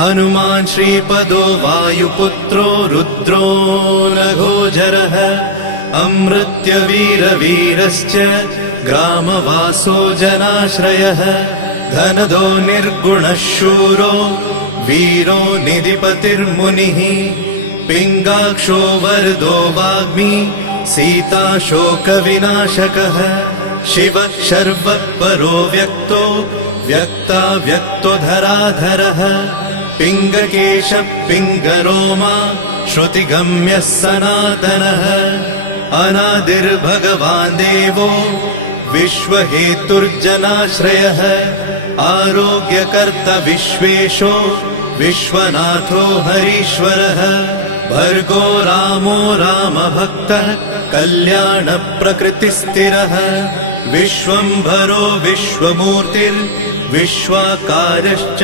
हनुमान् श्रीपदो वायुपुत्रो रुद्रो नघोजरः अमृत्यवीरवीरश्च ग्रामवासो जनाश्रयः धनदो निर्गुणः शूरो वीरो निधिपतिर्मुनिः पिङ्गाक्षो वरदो वाग्मी सीता शोकविनाशकः शिवः शर्वः परो व्यक्तो व्यक्ता व्यक्तो धराधरः पिङ्गकेशः पिङ्गरोमा श्रुतिगम्यः सनातनः अनादिर्भगवान् देवो विश्वहेतुर्जनाश्रयः आरोग्यकर्ता विश्वेशो विश्वनाथो हरीश्वरः भर्गो रामो रामभक्तः कल्याणप्रकृतिस्थिरः विश्वम्भरो विश्वमूर्तिर्विश्वाकारश्च